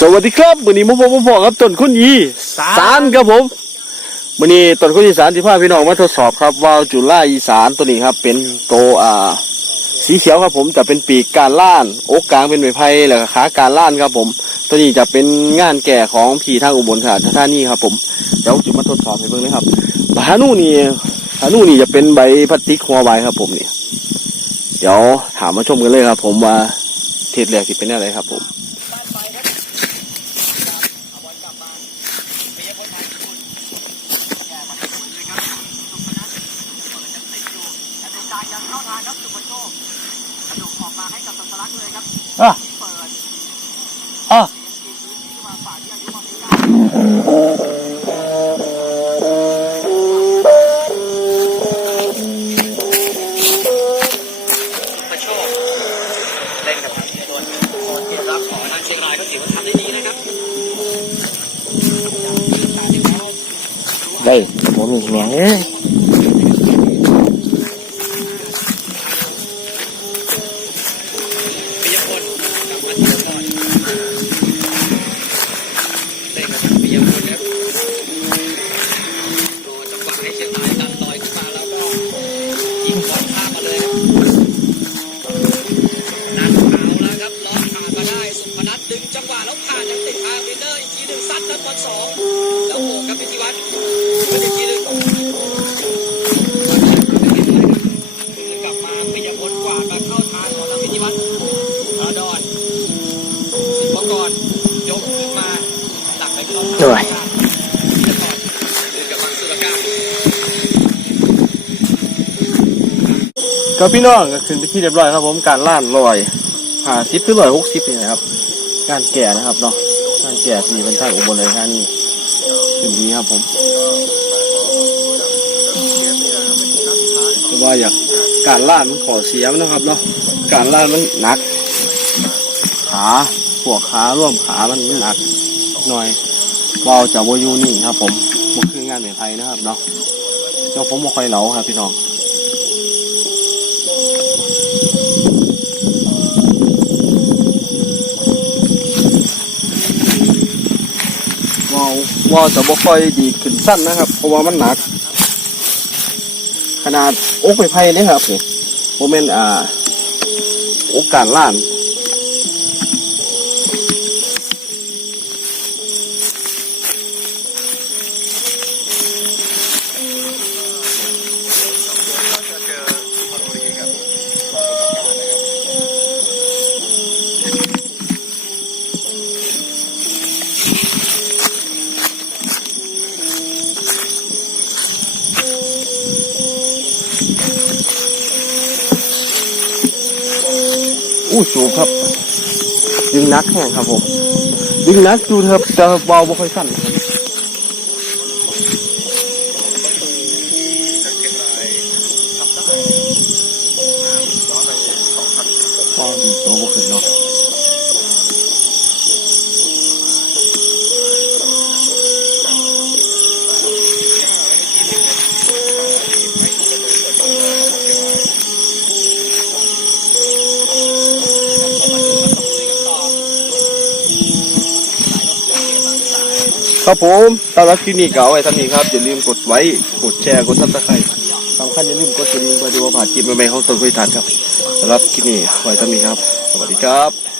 สวัสดีครับวันนี้มุกมุกพอครับต้นคุณยีสารครับผมวันนี้ต้นคุณยีสารที่พาพี่น้องมาทดสอบครับว่าวจุฬาอีสานตัวนี้ครับ เป็นโตวอ่า สีเขียวครับผมจะเป็นปีกการล่านอกกลางเป็นไม้ไผ่แล้วก็ขาการล่านครับผม ตัวนี้จะเป็นงานแก่ของผีทางอุบลราชธานีครับ ผมเดี๋ยวจะมาทดสอบให้เบิ่งนะครับหานูนี่หานูนี่จะเป็นใบพลาสติกหัวใบครับ ผมนี่เดี๋ยวถามมาชมกันเลยครับ ผมว่าเทศแรกที่เป็นอะไรครับ ผม อะอะประโชคเล่นกับตัวตัวที่รับของทางเชียงรายก็ถือว่าทำได้ดีนะครับ đây bố mình mẹ ơi ปิย ผ่านยังติดอาร์เมเนอร์อีกทีหนึ่งซัดนัดบอลสองแล้วโหกับพิธีวัฒน์เป็นอีกทีหนึ่งกลับมาปิยพลกว่ามาเข้าทางของทางพิธีวัฒน์ราดอนสิบปกรณ์ยกขึ้นมาหลักไปเข้าทางด้วยกับพี่น้องก็ขึ้นไปที่เรียบร้อยครับผมการล่านลอยหาซิปคือลอยหกซิปนี่นะครับ การแก่นะครับเนาะการแก่ที่เป็นทางอุบลเลยท่านี่ขึ้นดีครับผมแต่ว่าอยากการล่ามันขอเสียมนะครับเนาะการล่ามันหนัก ขาพวกขาร่วมขามันหนักหน่อยเบาจากวาอยูนี่ครับ ผมมันคืองานเหนือไทยนะครับเนาะเจ้าผมบ่ค่อยเหลาครับพี่น้อง วาววาจะบ่ค่อยดีขึ้นสั้นนะครับ เพราะว่ามันหนัก ขนาดอกไม้ไผ่นี่ครับนี่โมเมนต์อ่าอกการล่าน อู้สูงครับ ดึงนักแห้งครับผม ดึงนักดูเถอะจะเบาบ่ค่อยสั้นพอดีโตบ่ขึ้นเนาะ ครับผมสำหรับคลินี้ก็เอาไอ้ท่านนี้ครับอย่าลืมกดไว้กดแชร์กดซับสไครต์สำคัญอย่าลืมกดกระดิ่งเพื่อที่ว่าผ่านคลิปใหม่ๆของต้นคุยทานครับสำหรับคลิปนี้ไว้ท่านนี้ครับ สวัสดีครับ